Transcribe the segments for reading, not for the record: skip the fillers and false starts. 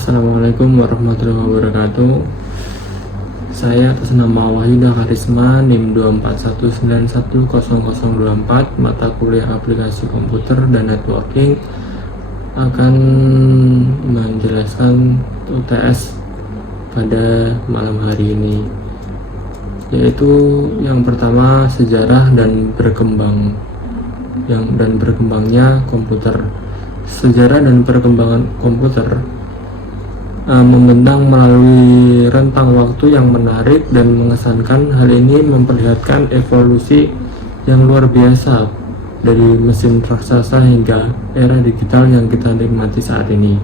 Assalamualaikum warahmatullahi wabarakatuh. Saya atas nama Wahyuda Karisma, NIM 241910024, mata kuliah aplikasi komputer dan networking, akan menjelaskan UTS pada malam hari ini, yaitu yang pertama sejarah dan berkembangnya komputer. Sejarah dan perkembangan komputer membentang melalui rentang waktu yang menarik dan mengesankan. Hal ini memperlihatkan evolusi yang luar biasa dari mesin raksasa hingga era digital yang kita nikmati saat ini.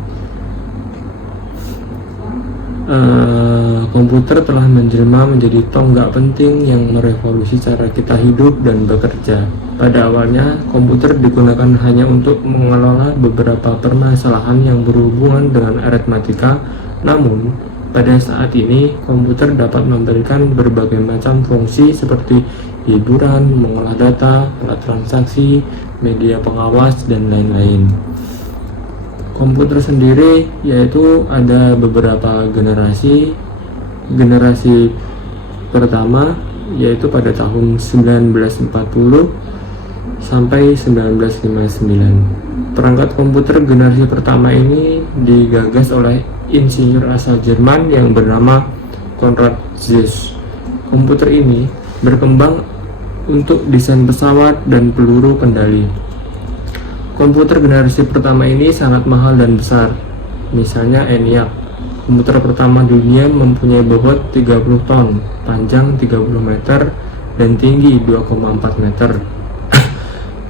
Komputer telah menjelma menjadi tonggak penting yang merevolusi cara kita hidup dan bekerja. Pada awalnya, komputer digunakan hanya untuk mengelola beberapa permasalahan yang berhubungan dengan aritmatika. Namun, pada saat ini, komputer dapat memberikan berbagai macam fungsi seperti hiburan, mengolah data, alat transaksi, media pengawas, dan lain-lain. Komputer sendiri yaitu ada beberapa generasi. Generasi pertama yaitu pada tahun 1940 sampai 1959. Perangkat komputer generasi pertama ini digagas oleh insinyur asal Jerman yang bernama Konrad Zuse. Komputer ini berkembang untuk desain pesawat dan peluru kendali. Komputer generasi pertama ini sangat mahal dan besar. Misalnya ENIAC. Komputer pertama dunia mempunyai bobot 30 ton, panjang 30 meter, dan tinggi 2,4 meter.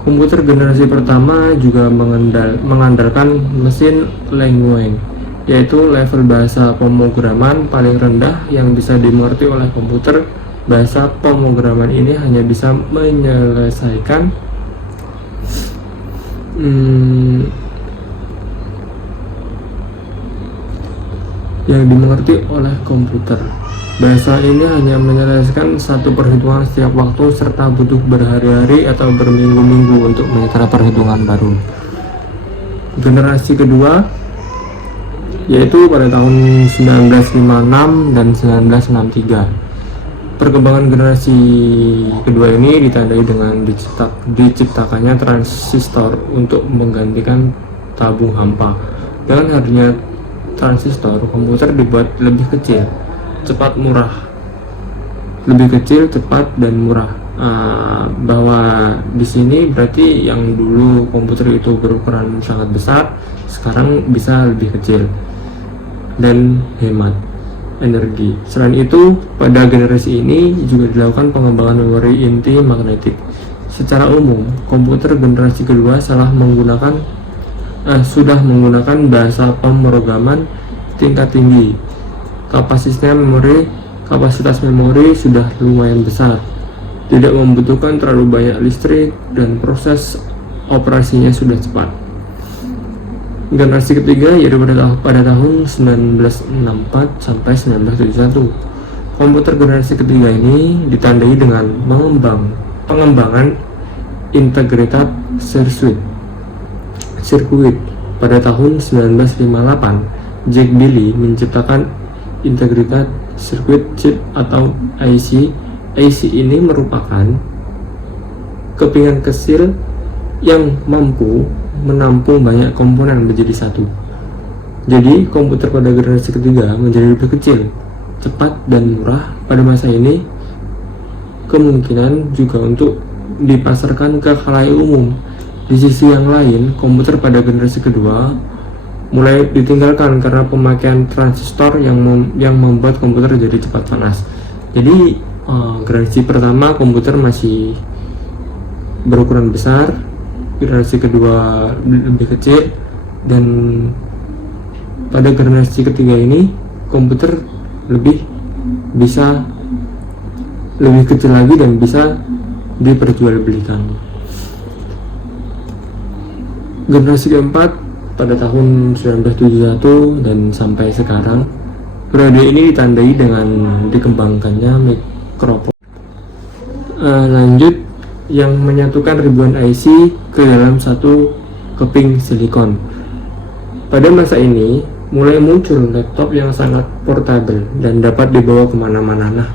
Komputer generasi pertama juga mengandalkan mesin Langmuir, yaitu level bahasa pemrograman paling rendah yang bisa dimengerti oleh komputer. Bahasa pemrograman ini hanya bisa menyelesaikan yang dimengerti oleh komputer. Bahasa ini hanya menyelesaikan satu perhitungan setiap waktu serta butuh berhari-hari atau berminggu-minggu untuk menyetar perhitungan baru. Generasi kedua yaitu pada tahun 1956 dan 1963. Perkembangan generasi kedua ini ditandai dengan diciptakannya transistor untuk menggantikan tabung hampa. Dengan hadirnya transistor, komputer dibuat lebih kecil, cepat, murah. Lebih kecil, cepat, dan murah. Bahwa di sini berarti yang dulu komputer itu berukuran sangat besar, sekarang bisa lebih kecil dan hemat energi. Selain itu, pada generasi ini juga dilakukan pengembangan memori inti magnetik. Secara umum, komputer generasi kedua sudah menggunakan bahasa pemrograman tingkat tinggi. Kapasitas memori sudah lumayan besar, tidak membutuhkan terlalu banyak listrik, dan proses operasinya sudah cepat. Generasi ketiga yaitu pada tahun 1964 sampai 1971. Komputer generasi ketiga ini ditandai dengan pengembangan integritas sirkuit. Pada tahun 1958, Jack Billy menciptakan integritas sirkuit chip atau IC. IC ini merupakan kepingan kecil yang mampu menampung banyak komponen menjadi satu. Jadi komputer pada generasi ketiga menjadi lebih kecil, cepat, dan murah. Pada masa ini kemungkinan juga untuk dipasarkan ke khalayak umum. Di sisi yang lain, komputer pada generasi kedua mulai ditinggalkan karena pemakaian transistor yang membuat komputer jadi cepat panas. Jadi generasi pertama komputer masih berukuran besar, generasi kedua lebih kecil, dan pada generasi ketiga ini komputer lebih kecil lagi dan bisa diperjualbelikan. Generasi keempat pada tahun 1971 dan sampai sekarang, periode ini ditandai dengan dikembangkannya mikrofon lanjut yang menyatukan ribuan IC ke dalam satu keping silikon. Pada masa ini, mulai muncul laptop yang sangat portable dan dapat dibawa kemana-mana. Nah,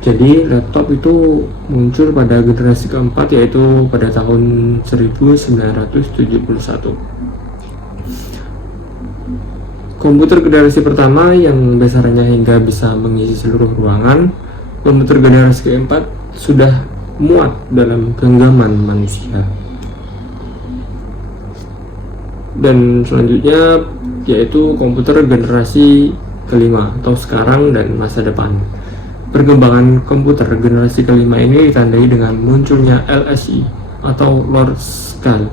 jadi laptop itu muncul pada generasi keempat, yaitu pada tahun 1971. Komputer generasi pertama yang besarnya hingga bisa mengisi seluruh ruangan. Komputer generasi keempat sudah muat dalam genggaman manusia. Dan selanjutnya yaitu komputer generasi kelima atau sekarang dan masa depan. Perkembangan komputer generasi kelima ini ditandai dengan munculnya LSI atau Large Scale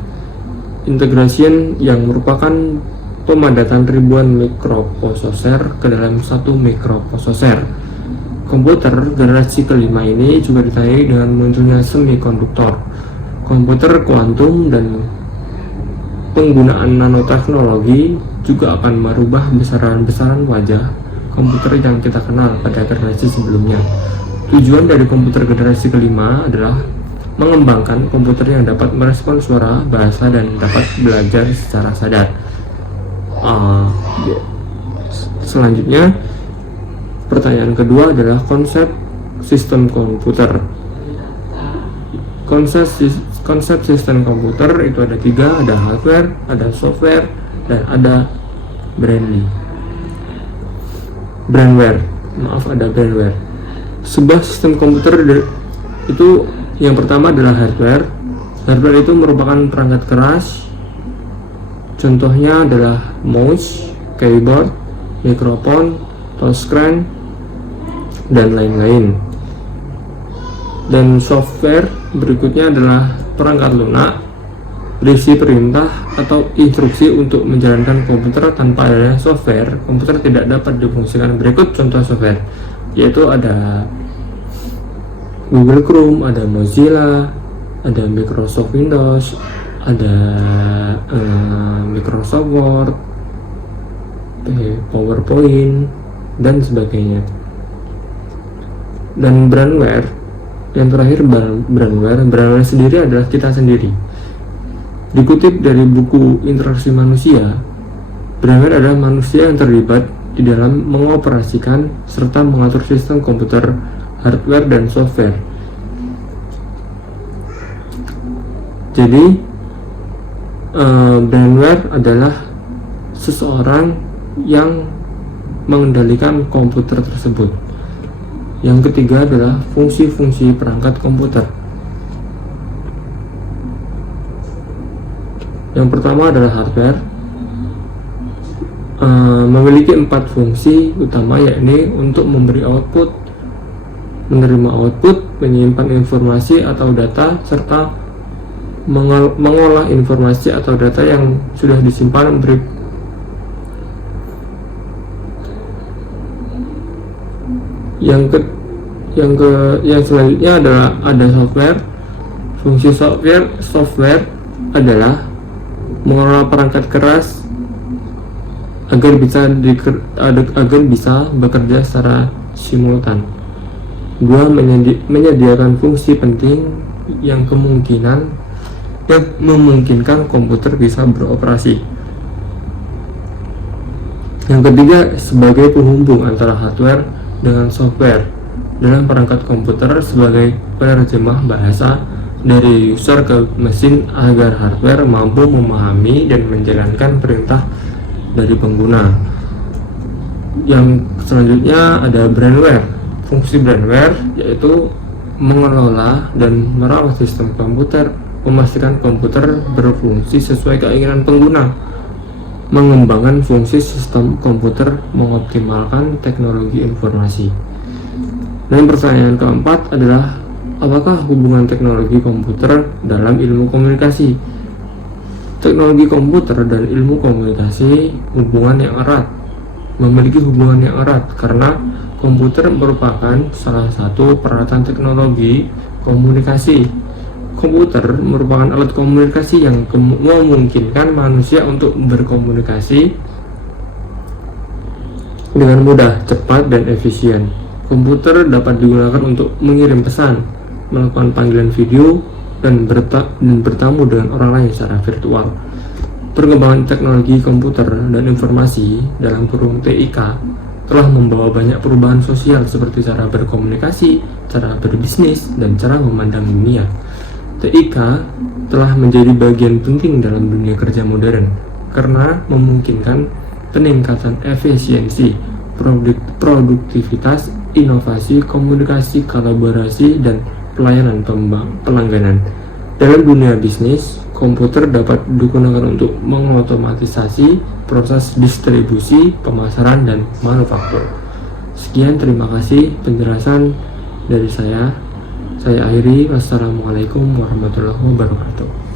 Integration yang merupakan pemadatan ribuan mikroprosesor ke dalam satu mikroprosesor. Komputer generasi kelima ini juga ditandai dengan munculnya semikonduktor, komputer kuantum, dan penggunaan nanoteknologi juga akan merubah besaran-besaran wajah komputer yang kita kenal pada generasi sebelumnya. Tujuan dari komputer generasi kelima adalah mengembangkan komputer yang dapat merespon suara, bahasa, dan dapat belajar secara sadar. Selanjutnya, pertanyaan kedua adalah konsep sistem komputer. Konsep sistem komputer itu ada tiga, ada hardware, ada software, dan ada brandware. Sebuah sistem komputer itu yang pertama adalah hardware. Hardware itu merupakan perangkat keras. Contohnya adalah mouse, keyboard, mikrofon, touchscreen, dan lain-lain. Dan software berikutnya adalah perangkat lunak, berisi perintah atau instruksi untuk menjalankan komputer. Tanpa adanya software, komputer tidak dapat difungsikan. Berikut contoh software, yaitu ada Google Chrome, ada Mozilla, ada Microsoft Windows, ada Microsoft Word, PowerPoint, dan sebagainya. Dan brandware, yang terakhir brandware sendiri adalah kita sendiri. Dikutip dari buku Interaksi Manusia, brandware adalah manusia yang terlibat di dalam mengoperasikan serta mengatur sistem komputer, hardware, dan software. Jadi brandware adalah seseorang yang mengendalikan komputer tersebut. Yang ketiga adalah fungsi-fungsi perangkat komputer. Yang pertama adalah hardware, memiliki 4 fungsi utama, yakni untuk memberi output, menerima output, menyimpan informasi atau data, serta mengolah informasi atau data yang sudah disimpan. Yang selanjutnya adalah ada software. Fungsi software adalah mengolah perangkat keras agar bisa bekerja secara simultan. 2. Menyediakan fungsi penting yang memungkinkan komputer bisa beroperasi. Yang ketiga, sebagai penghubung antara hardware dengan software dalam perangkat komputer, sebagai penerjemah bahasa dari user ke mesin agar hardware mampu memahami dan menjalankan perintah dari pengguna. Yang selanjutnya ada brandware. Fungsi brandware yaitu mengelola dan merawat sistem komputer, memastikan komputer berfungsi sesuai keinginan pengguna, mengembangkan fungsi sistem komputer, mengoptimalkan teknologi informasi. Dan pertanyaan keempat adalah, apakah hubungan teknologi komputer dalam ilmu komunikasi? Teknologi komputer dan ilmu komunikasi memiliki hubungan yang erat karena komputer merupakan salah satu peralatan teknologi komunikasi. Komputer merupakan alat komunikasi yang memungkinkan manusia untuk berkomunikasi dengan mudah, cepat, dan efisien. Komputer dapat digunakan untuk mengirim pesan, melakukan panggilan video, dan bertamu dengan orang lain secara virtual. Perkembangan teknologi komputer dan informasi dalam kurung TIK telah membawa banyak perubahan sosial seperti cara berkomunikasi, cara berbisnis, dan cara memandang dunia. TIK telah menjadi bagian penting dalam dunia kerja modern karena memungkinkan peningkatan efisiensi, produktivitas, inovasi, komunikasi, kolaborasi, dan pelayanan pelangganan. Dalam dunia bisnis, komputer dapat digunakan untuk mengotomatisasi proses distribusi, pemasaran, dan manufaktur. Sekian, terima kasih penjelasan dari saya. Saya akhiri. Wassalamualaikum warahmatullahi wabarakatuh.